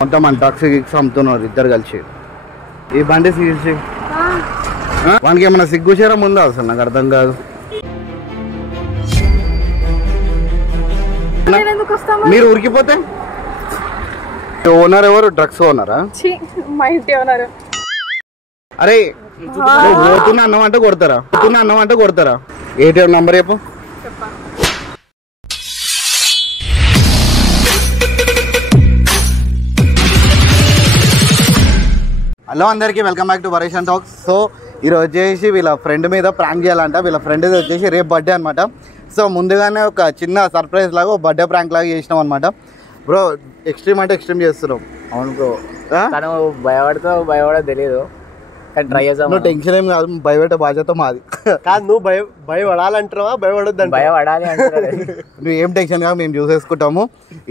మొత్తం టాక్సిక్స్ అమ్ముతున్నారు ఇద్దరు కలిసి. ఈ బండి సీల్చి వానికి ఏమైనా సిగ్గుచేరం ఉందా అసలు నాకు అర్థం కాదు. మీరు ఉరికిపోతే ఓనర్ ఎవరు? డ్రగ్స్ ఓనరా? అరే పోతున్నా అన్నం అంటే కొడతారా? ఏటీఎం నంబర్ చెప్పు. హలో అందరికీ, welcome back to variation talks. So ఈరోజు వచ్చేసి వీళ్ళ ఫ్రెండ్ మీద ప్రాంక్ చేయాలంట. వీళ్ళ ఫ్రెండ్ వచ్చేసి రేపు బర్త్డే అనమాట. సో ముందుగానే ఒక చిన్న సర్ప్రైజ్ లాగా బర్త్డే ప్రాంక్ లాగా చేసినాం అనమాట. బ్రో ఎక్స్ట్రీమ్ అంటే ఎక్స్ట్రీమ్ చేస్తున్నాం. అవును బ్రో, తను భయపడో తెలియదు కానీ ట్రై చేద్దాం. నువ్వు టెన్షన్ ఏం కాదు, భయపెట్టే బాధ్యత మాది కాదు. నువ్వు భయపడాలంటావా? భయపడొద్దు. భయపడాలి అంటే నువ్వు ఏం టెన్షన్ కాదు, మేము చూసేసుకుంటాము.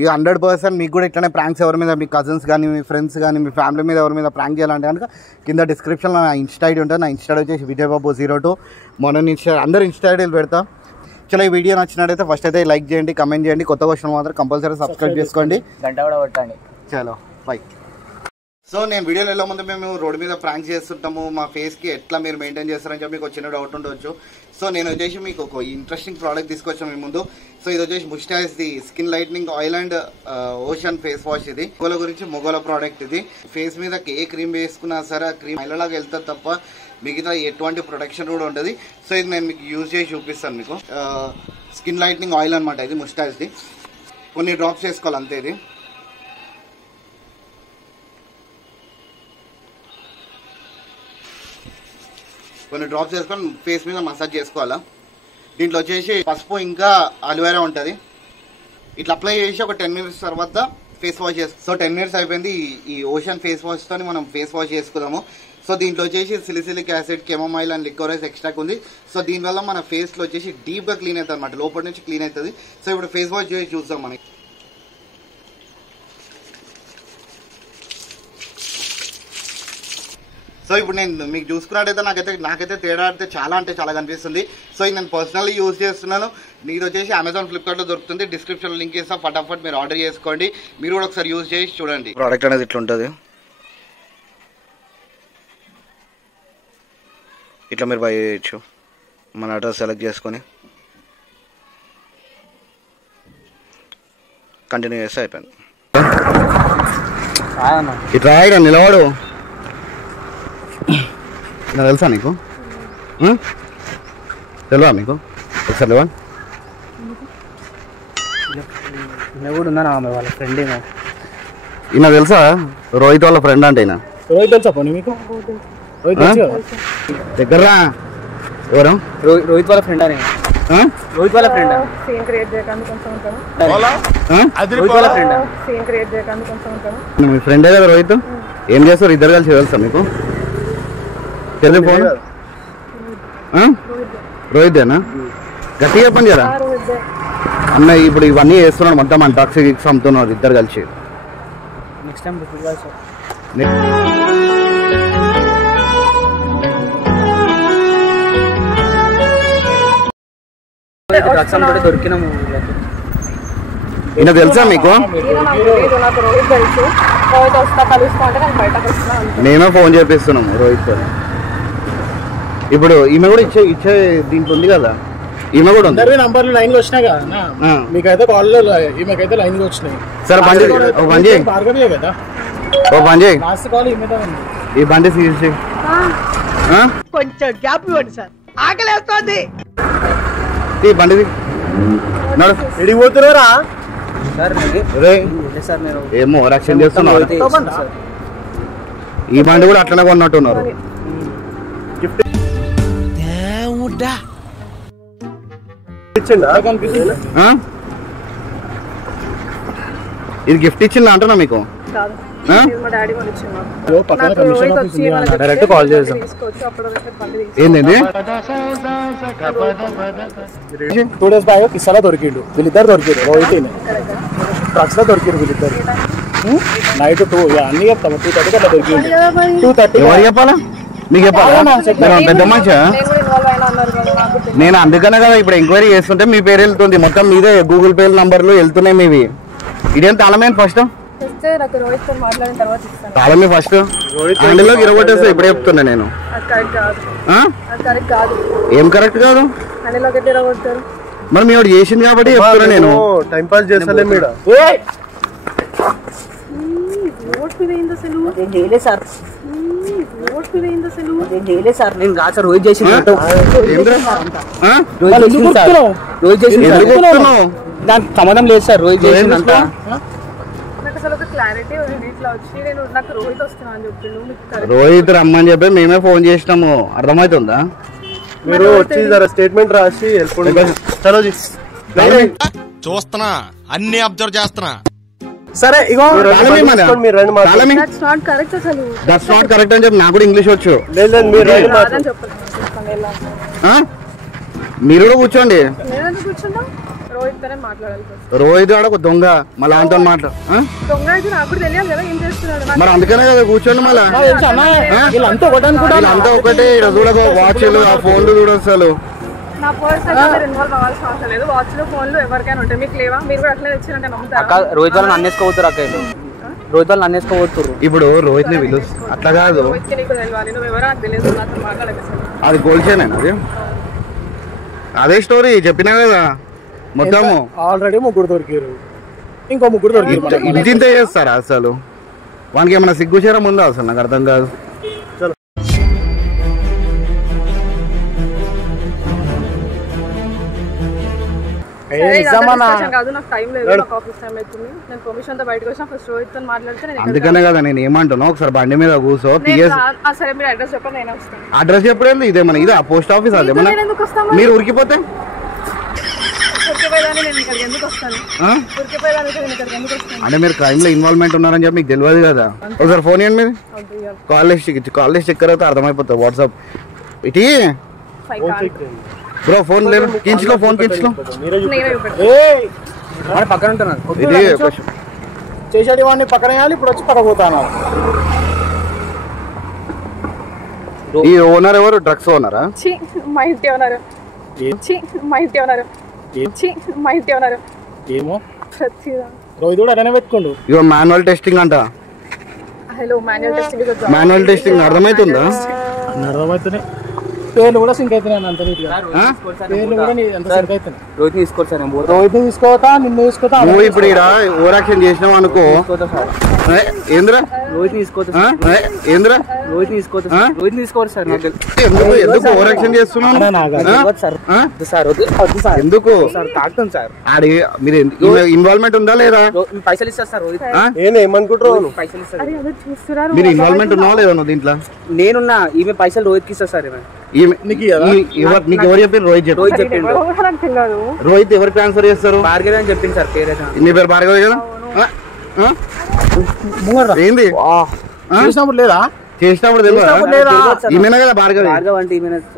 ఇక 100% మీకు కూడా ఇట్లనే ప్రాంక్స్ ఎవరి మీద, మీ కజిన్స్ కానీ, మీ ఫ్రెండ్స్ కానీ, మీ ఫ్యామిలీ మీద ఎవరి మీద ప్రాంక్ చేయాలంటే కనుక కింద డిస్క్రిప్షన్లో నా ఇన్స్టా ఐడి ఉంటుంది. నా ఇన్స్టా వచ్చేసి విజయబాబు02. మొన్న అందరు ఇన్స్టా ఐడీలు పెడతా. చాలా ఈ వీడియో నచ్చినట్టయితే ఫస్ట్ అయితే లైక్ చేయండి, కమెంట్ చేయండి. కొత్త క్వశ్చన్ మాత్రం కంపల్సరీ సబ్స్క్రైబ్ చేసుకోండి. గంట కూడా కొట్టండి. చలో బై. సో నేను వీడియోలో వెళ్ళే ముందు మేము రోడ్డు మీద ప్రాంక్ చేస్తుంటాము. మా ఫేస్కి ఎట్లా మీరు మెయింటైన్ చేస్తారని చెప్పి మీకు చిన్న డౌట్ ఉండవచ్చు. సో నేను వచ్చేసి మీకు ఒక ఇంట్రెస్టింగ్ ప్రోడక్ట్ తీసుకొచ్చాను మీ ముందు. సో ఇది వచ్చేసి ముస్టాయిస్ the skin lightening oil and ocean face wash. ఇది మొగల గురించి మొగల ప్రోడక్ట్. ఇది ఫేస్ మీద ఏ క్రీమ్ వేసుకున్నా సరే ఆ క్రీమ్ మైలలాగా వెళ్తుంది తప్ప మిగతా ఎటువంటి ప్రొటెక్షన్ కూడా ఉంటుంది. సో ఇది నేను మీకు యూజ్ చేసి చూపిస్తాను. మీకు స్కిన్ లైట్నింగ్ ఆయిల్ అనమాట. ఇది ముస్టాయిస్ది. కొన్ని డ్రాప్స్ వేసుకోవాలి అంతే. ఇది కొన్ని డ్రాప్స్ వేసుకొని ఫేస్ మీద మసాజ్ చేసుకోవాలా. దీంట్లో వచ్చేసి పసుపు ఇంకా అలోవెరా ఉంటుంది. ఇట్లా అప్లై చేసి ఒక 10 minutes తర్వాత ఫేస్ వాష్ చేసుకో. సో 10 minutes అయిపోయింది. ఈ ఓషన్ ఫేస్ వాష్ తోని మనం ఫేస్ వాష్ చేసుకుందాము. సో దీంట్లో వచ్చేసి సిలిసిలిక్ యాసిడ్, కెమోమైల్ అండ్ లికోరైజ్ ఎక్స్ట్రాక్ట్ ఉంది. సో దీనివల్ల మన ఫేస్ లో వచ్చేసి డీప్ గా క్లీన్ అవుతుంది అనమాట, లోపల నుంచి క్లీన్ అవుతుంది. సో ఇప్పుడు ఫేస్ వాష్ చేసి చూద్దాం మనకి. సో ఇప్పుడు నేను మీకు చూసుకున్నట్టయితే నాకైతే తేడా అయితే చాలా అంటే చాలా కనిపిస్తుంది. సో ఇది నేను పర్సనల్లీ యూజ్ చేస్తున్నాను. ఇది వచ్చేసి అమెజాన్, ఫ్లిప్కార్ట్లో దొరుకుతుంది. డిస్క్రిప్షన్లో లింక్ ఇస్తా, ఫటాఫట్ మీరు ఆర్డర్ చేసుకోండి. మీరు కూడా ఒకసారి యూజ్ చేసి చూడండి. ప్రోడక్ట్ అనేది ఇట్లా ఉంటుంది. ఇట్లా మీరు బై చేయొచ్చు. మన అడ్రస్ సెలెక్ట్ చేసుకొని కంటిన్యూ చేస్తే అయిపోయింది. ఇట్లా రాయిగా నిలవాడు. నాకు తెలుసా నీకు? తెలియదా మీకు? ఒకసారి లేవా. వాళ్ళ ఫ్రెండ్ ఈయన తెలుసా? రోహిత్ వాళ్ళ ఫ్రెండ్ అంటే ఈయన. రోహిత్ తెలుసా మీకు? దగ్గర ఎవరు? రోహిత్ వాళ్ళ ఫ్రెండ్ అని. రోహిత్ వాళ్ళ ఫ్రెండ్ మీ ఫ్రెండే కదా రోహిత్? ఏం చేస్తారు ఇద్దరు కలిసి? తెలుసా మీకు? తెలియదు. ఫోన్ రోహితేనా? గట్టిగా పని కదా అన్న. ఇప్పుడు ఇవన్నీ చేస్తున్నాడు, మొత్తం మన టాక్సిక్స్ అమ్ముతున్నారు ఇద్దరు కలిసి. నెక్స్ట్ టైం దొరికినాము. ఈయన తెలుసా మీకు? మేమే ఫోన్ చేపిస్తున్నాము రోహిత్. ఇప్పుడు ఈమె కూడా ఇచ్చే దీంట్లో ఉంది కదా, ఈమె కూడా ఉంది. నంబర్లు లైన్ వచ్చినాయి కదా మీకైతే కాల్, ఈమెకైతే లైన్ వచ్చినాయి. సరే బండి కదా. ఓ బండి ఈ బండి సీల్చి కొంచెం గ్యాప్ ఇవ్వండి సార్, ఆకలేస్తోంది. ఈ బండిది నడు. ఎడిపోతున్నారా ఏమో రక్షణ చేస్తున్నారు. ఈ బండి కూడా అట్లనే కొన్నట్టున్నారు. ఇది గిఫ్ట్ ఇచ్చిందా అంటున్నా మీకు? డైరెక్ట్ కాల్ చేసాం. ఏంటండి 2 days బ్యాక్ కిసాలో దొరికిండు. వీళ్ళిద్దరు దొరికిరు. రోహిత్ ట్రక్స్ లో దొరికిరు వీళ్ళిద్దరు. నైట్ 2 అన్ని చెప్తాము. 2:30 అట్లా దొరికిండు. 2:30 ఎవరు చెప్పాలా? మీకు చెప్పాలా? పెద్ద మనిషి నేను అందుకనే కదా ఇప్పుడు ఎంక్వైరీ చేస్తుంటే మీ పేరు వెళ్తుంది, మొత్తం మీదే గూగుల్ పే నంబర్లు వెళ్తున్నాయి మీవి. ఇదేం తాళమేంటి ఫస్ట్ తాళమే ఫస్ట్ అందులోకి ఇరగొట్టేస్తే ఇప్పుడే చెప్తున్నా నేను. ఏం కరెక్ట్ కాదు మరి మీ వాడు చేసింది కాబట్టి చెప్తున్నా నేను. టైం పాస్ చేస్తలే మీద రోహిత్ చేసి దానికి సంబంధం లేదు సార్. రోహిత్ చేసిందంతా రోహిత్ రమ్మని చెప్పి మేమే ఫోన్ చేసినాము, అర్థమవుతుందా? మీరు వచ్చి స్టేట్మెంట్ రాసి వెళ్ళిపోండి. చూస్తున్నా అన్ని అబ్జర్వ్ చేస్తున్నా. సరే ఇగో దట్స్ నాట్ కరెక్ట్ అని చెప్పి నాకు కూడా ఇంగ్లీష్ వచ్చు. మీరు కూడా కూర్చోండి. రోహిత్ ఆడ ఒక దొంగ మళ్ళీ అంతా మాట్లాడు. మరి అందుకనే కదా కూర్చోండి. మళ్ళీ అంతా ఒకటే చూడక వాచ్లు ఆ ఫోన్లు చూడొచ్చు. అసలు రోహిత్ వాళ్ళని అన్నేసుకోవద్దు అక్క, రోహిత్ వాళ్ళని అన్నేసుకోవద్దు. ఇప్పుడు రోహిత్ ని పిలు అట్లా కాదు, అది గోల్చేనా? అది అదే స్టోరీ చెప్పినా కదా మొత్తము. ఆల్రెడీ ముగ్గురు దొరికారు, ఇంకో ముగ్గురు దొరికారు. ఇంత చేస్తారా అసలు? వానికి ఏమైనా సిగ్గుచేరం ఉందా అసలు? నాకు అర్థం కాదు. అందుకనే కదా నేను ఏమంటున్నా, ఒకసారి బండి మీద కూర్చో. అడ్రస్ చెప్పలేదు. ఇదేమన్నా ఇదే పోస్ట్ ఆఫీస్? అదేమన్నా మీరు ఉరికిపోతే అంటే మీరు క్రైమ్ లో ఇన్వాల్వ్మెంట్ ఉన్నారని చెప్పి మీకు తెలియదు కదా. ఒకసారి ఫోన్ ఇవ్వండి. మీరు కాల్ లిస్ట్ చెక్ అయితే అర్థమైపోతుంది. వాట్సాప్ ఇటీ బ్రో ఫోన్ లేదు, కించులో ఫోన్ కించులో పక్కన ఉంటున్నారు. ఇది చేసేది వాడిని పక్కన వేయాలి. ఇప్పుడు వచ్చి పక్క పోతాను. ఈ ఓనర్ ఎవరు? డ్రగ్స్ ఓనరా? మా ఇంటి ఓనర్. మా ఇంటి ఓనర్. మా ఇంటి ఓనర్. ఏమో రోహిత్ కూడా అటనే పెట్టుకోండు. ఇగో మాన్యువల్ టెస్టింగ్ అంట. హలో మాన్యువల్ టెస్టింగ్ అర్థమవుతుందా? అర్థమవుతున్నాయి. పేర్లు కూడా సింక్ అవుతున్నాయి. అంత నీట్గా పేర్లు కూడా అంత సింక్ అవుతున్నాయి. రోహిత్ తీసుకోవచ్చు, రోహిత్ తీసుకోతా, నిన్ను తీసుకోతా. నువ్వు ఇప్పుడు ఇక్కడ ఓవర్ యాక్షన్ చేసినావు అనుకో. ఏంద్రా రోహిత్ తీసుకోవచ్చు, ఏంద్రా రోహిత్ తీసుకోవచ్చు, రోహిత్ తీసుకోవచ్చు సార్. ఎందుకు ఓవర్ యాక్షన్ చేస్తున్నావు? ఎందుకు తాగుతాం సార్? ఆడి మీరు ఇన్వాల్వ్మెంట్ ఉందా లేదా? పైసలు ఇస్తారు సార్. రోహిత్ ఏమనుకుంటారు? పైసలు ఇస్తారు. మీరు ఇన్వాల్వ్మెంట్ ఉన్నావా లేదా నువ్వు దీంట్లో? నేనున్నా. ఈమె పైసలు రోహిత్ ఇస్తారు సార్. నీకు ఎవరు చెప్పారు? రోహిత్ చెప్పి. రోహిత్ చెప్పిండు. రోహిత్ ఎవరు ట్రాన్స్ఫర్ చేస్తారు? భార్గవి అని చెప్పింది సార్. పేరు నీ పేరు భార్గవి కదా? ఏంది చేసినప్పుడు లేదా? చేసినప్పుడు తెలియదు. ఈమెనా కదా భార్గవి?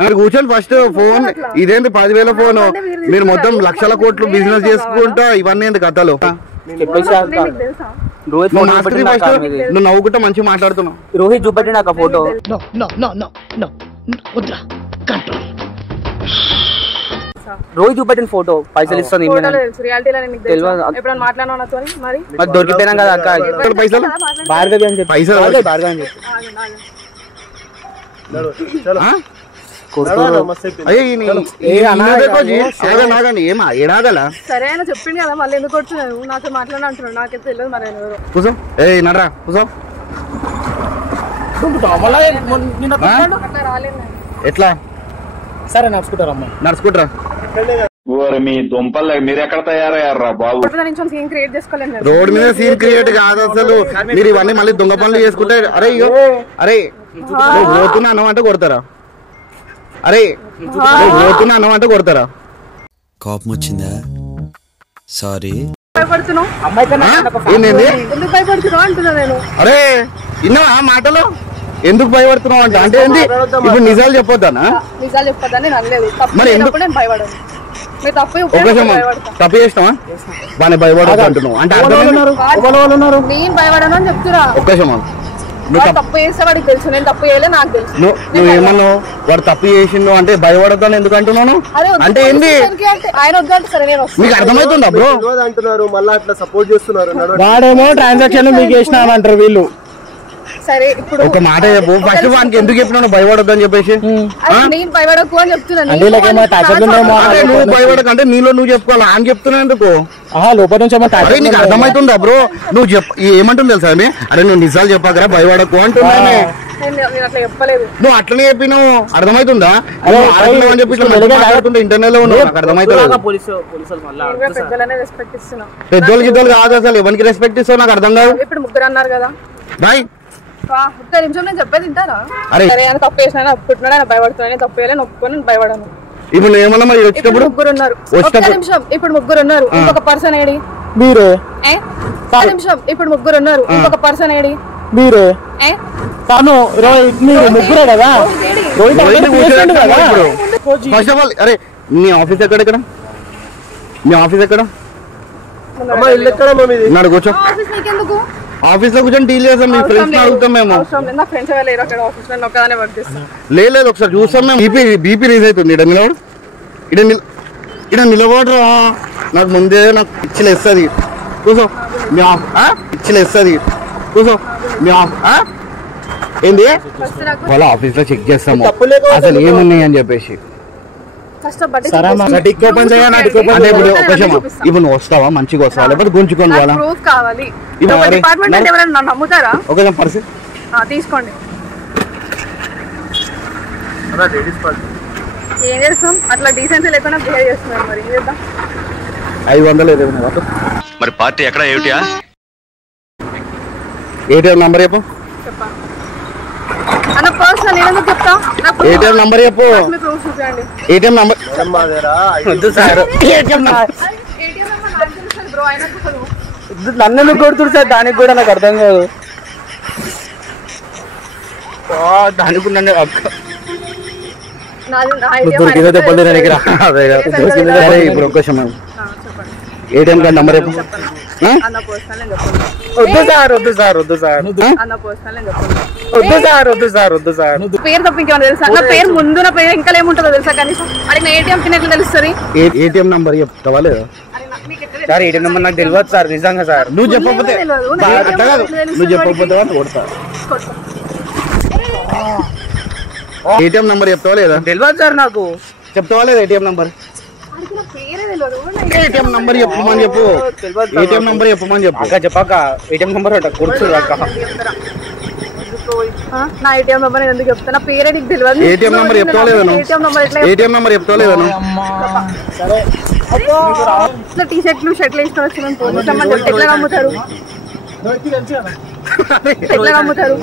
మీరు కూర్చొని ఫస్ట్ ఫోన్ ఇదేంటి 10,000 ఫోన్, మీరు మొత్తం లక్షల కోట్లు బిజినెస్ చేసుకుంటా ఇవన్నీ ఏంటి కథలు? నువ్వు నవ్వుకుంటా మంచిగా మాట్లాడుతున్నావు. రోహిత్ చూపెట్టి నాకు ఆ ఫోటో. రోహిత్ చూపెట్టిన ఫోటో. పైసలు ఇస్తాను. దొరికిపోయినా కదా అక్క. పైసలు భార్గవి అని చెప్పి. పైసలు భార్గవి అని చెప్పి. సరే ఆయన చెప్పింది కదా, మళ్ళీ ఎందుకు వచ్చున్నాను? నాతో మాట్లాడి అంటున్నాడు, నాకైతే తెలియదు. మరి కూర్చో. నడరా కూర్చో. ఎట్లా? సరే నడుచుకుంటారమ్మా, నడుచుకుంటారా? మీ దుంపలు మీరు ఎక్కడ తయారయ్యారా బాబు? రోడ్ మీద సీన్ క్రియేట్ కాదు అసలు. మీరు ఇవన్నీ మళ్ళీ దొంగ పనులు చేసుకుంటే అరే అరే పోతున్నాను అంటే కొడతారా? అరే పోతున్నాను అంటే కొడతారా? కోపం వచ్చిందా? సారీ. అరే ఇన్నావా మాటలు? ఎందుకు భయపడుతున్నావు అంటే అంటే ఏంటి? ఇప్పుడు నిజాలు చెప్పొద్దానా? నిజాలు చెప్పొద్దని అనలేదు. మరి ఎందుకు భయపడను? తప్పు చేసినావా? బాగా భయపడదు అంటున్నావు అంటే నేను భయపడను అని చెప్తున్నా. ఒక్కసారి తప్పు చేస్తే వాడికి తెలుసు, నేను తప్పు చేయలే నాకు తెలుసు. నువ్వు ఏమన్నావు? వాడు తప్పు చేసిండు అంటే భయపడతాను ఎందుకు అంటున్నాను? అంటే ఏంది ఆయన వద్దంటే సరే నేను వస్తాను. మీకు అర్థమవుతుందా బ్రో? అంటున్నారు మళ్ళీ అట్లా సపోర్ట్ చేస్తున్నారు. వాడేమో ట్రాన్సాక్షన్ మీకు చేసినామంటారు వీళ్ళు. సరే ఇప్పుడు ఒక మాట చెప్పు, ఫస్ట్ వానికి ఎందుకు చెప్పినావు భయపడద్దని చెప్పేసి? నేను భయపడకు అని చెప్తున్నాను. నువ్వు భయపడక అంటే నీలో నువ్వు చెప్పుకోవాలి అని చెప్తున్నా ఎందుకు? లోపల నుంచి అరే నీకు అర్థమవుతుందా బ్రో? నువ్వు ఏమంటుంది తెలుసా? అరే నువ్వు నిజాలు చెప్పాకరా భయపడకు అంటున్నా. అట్లా చెప్పలేదు. నువ్వు అట్లనే చెప్పినావు, అర్థమవుతుందా? అని చెప్పి ఇంటర్నెట్ లో ఉన్నావు, నాకు అర్థమవుతుంది. రెస్పెక్ట్ ఇస్తున్నా. పెద్దోళ్ళకి ఇద్దరు కాదు, అసలు ఎవరికి రెస్పెక్ట్ ఇస్తావు నాకు అర్థం కాదు. ఇప్పుడు ముగ్గురు అన్నారు కదా బాయ్, ఒక్క నిమిషం నేను చెప్పేది తింటారా? అరే సరే ఆయన తప్పు చేసినా ఒప్పుకుంటున్నాడు, ఆయన భయపడుతున్నాను, తప్పు చేయలే ఒప్పుకొని భయపడను. ఇప్పుడు నువ్వు ఏమన్నా మరి వచ్చేటప్పుడు ముగ్గురు ఉన్నారు. ఒక్క నిమిషం, ఇప్పుడు ముగ్గురు ఉన్నారు, ఇంకొక పర్సన్ ఏడి? మీరే. ఒక్క నిమిషం, ఇప్పుడు ముగ్గురు ఉన్నారు, ఇంకొక పర్సన్ ఏడి? మీరే. తను మీరు ముగ్గురే కదా. ఫస్ట్ ఆఫ్ ఆల్ అరే నీ ఆఫీస్ ఎక్కడ? ఇక్కడ మీ ఆఫీస్ ఎక్కడ? ఇల్లు ఎక్కడ? నాడు కూర్చో. ఆఫీస్ నీకెందుకు? ఆఫీస్ లో కూర్చొని డీల్ చేస్తాం, మీ ఫ్రెండ్స్ అడుగుతాం మేము. నా ఫ్రెండ్స్ లేరు అక్కడ ఆఫీస్ లో, ఒక్కదానే వర్క్ చేస్తాను. లేదు ఒకసారి చూస్తాం మేము. బీపీ రీజ్ అవుతుంది. ఇక్కడ నిలబడరా, నాకు ముందే నాకు పిచ్చిలు వేస్తుంది. కూర్చో. పిచ్చిలు వేస్తుంది. కూర్చో. ఏంది వాళ్ళ ఆఫీస్ లో చెక్ చేస్తాము అసలు ఏమున్నాయి అని చెప్పేసి. ఇప్పుడు నువ్వు వస్తావా? మంచిగా వస్తావా లేకపోతే గుంజుకొని పోవాలా? ఓకే పరిస్థితి తీసుకోండి. ఏం చేస్తాం? అట్లా డీసెన్సీ లేకుండా బిహేవ్ చేస్తున్నారు, మరి ఏం చేద్దాం? 500 మరి పార్టీ ఎక్కడ? ఏమిటా ఏటీఎం నంబర్ చెప్పు. అన్న పర్సనల్ నేను ఎందుకు చెప్తా? ఏటీఎం నంబర్ చెప్పు. ఏటీఎం నంబర్ వద్దు సార్. నన్ను ఎందుకు కొడుతుడు సార్? దానికి కూడా నాకు అర్థం కాదు. దానికి దొరికిందో దెబ్బలు దగ్గర. ఇప్పుడు ఒక్క ఏటీఎం కార్డ్ నంబర్ చెప్పు. వద్దు సార్, వద్దు సార్, వద్దు సార్, వద్దు సార్, వద్దు సార్, వద్దు సార్. పేరు తప్ప ఇంకేమన్నా తెలుసా? నా పేరు ముందు నా పేరు ఇంకా ఏముంటుందో తెలుసా? కనీసం అడిగిన ఏటీఎం పిన్ ఎట్లా తెలుస్తుంది? ఏటీఎం నంబర్ చెప్తావా లేదా? సార్ ఏటీఎం నెంబర్ నాకు తెలియదు సార్, నిజంగా సార్. నువ్వు చెప్పకపోతే అట్లా కాదు, నువ్వు చెప్పకపోతే కొడతా. ఏటీఎం నంబర్ చెప్తావా లేదా? తెలియదు సార్ నాకు. చెప్తావా లేదా ఏటీఎం నంబర్? ఏటీఎం నంబర్ చెప్పమని చెప్పు. ఏటీఎం నంబర్ చెప్పమని చెప్పు. అక్క చెప్పాక ఏటీఎం నెంబర్ కొడుతుంది అక్క. నా ఏటీఎం నెంబర్ ఎందుకు చెప్తా? నా పేరే నీకు తెలియదు. ఏటీఎం నెంబర్ చెప్తావా లేదా? ఏటీఎం నెంబర్ చెప్తావా లేదా? ఇట్లా టీ షర్ట్లు షర్ట్లు వేసుకొని వచ్చి మేము పోలీస్ అమ్మని ఎట్లా నమ్ముతారు? ఎట్లా నమ్ముతారు?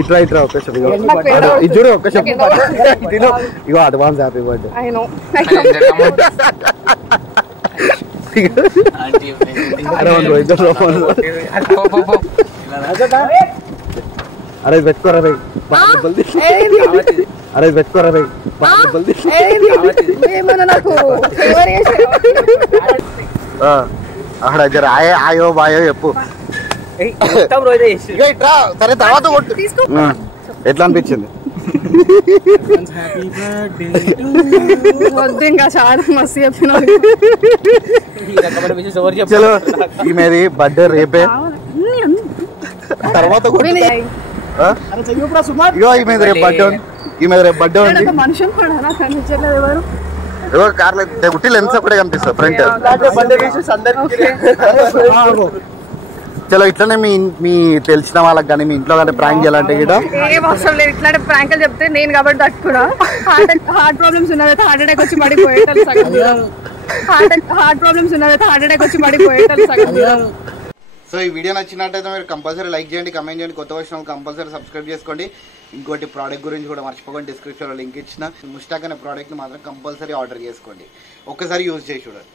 ఇట్లా ఇట్లా ఒక్క ఇది చూడు, ఒక్క ఇగో అడ్వాన్స్ హ్యాపీ బర్త్డే. అరే పెట్టుకోరా రే, అరే పెట్టుకోరా రే. అక్కడ జర ఆయో బాయో చెప్పు. సరే తర్వాత కొట్టు. ఎట్లా అనిపించింది? వద్దు ఇంకా చాలా మస్తు చెప్పిన. చలో ఈమెది బర్త్డే రేపే, తర్వాత ఇగో ఈమెది రేపు బర్త్డే ఉంది. ఈమెది రేపు బర్త్డే ఉంది. మనుషులు కూడా నాకు కనిపించట్లేదు ఎవరు. ఎవరు కార్లో ఉట్టి లెన్స్ ఒకటే కనిపిస్తుంది ఫ్రంట్. చలో ఇట్లనే మీ తెలిసిన వాళ్ళకి కానీ మీ ఇంట్లో కానీ ప్రాంక్ చేయాలంటే ఏం అవసరం లేదు. ఇట్లాంటి ప్రాంకులు చెప్తే నేను కాబట్టి తట్టుకున్నా. హార్ట్ ప్రాబ్లమ్స్ ఉన్నదైతే హార్ట్ అటాక్ వచ్చి పడిపోయేటప్పుడు సగం. హార్ట్ ప్రాబ్లమ్స్ ఉన్నదైతే హార్ట్ అటాక్ వచ్చి పడిపోయేటప్పుడు సగం. సో ఈ వీడియో నచ్చినట్టయితే మీరు కంపల్సరీ లైక్ చేయండి, కమెంట్ చేయండి, కొత్త వచ్చిన కంపల్సరీ సబ్స్క్రైబ్ చేసుకోండి. ఇంకోటి ప్రోడక్ట్ గురించి కూడా మర్చిపోకండి, డిస్క్రిప్షన్లో లింక్ ఇచ్చిన ముస్టాక్ అనే ప్రోడక్ట్ని మాత్రం కంపల్సరీ ఆర్డర్ చేసుకోండి, ఒక్కసారి యూజ్ చేసి చూడండి.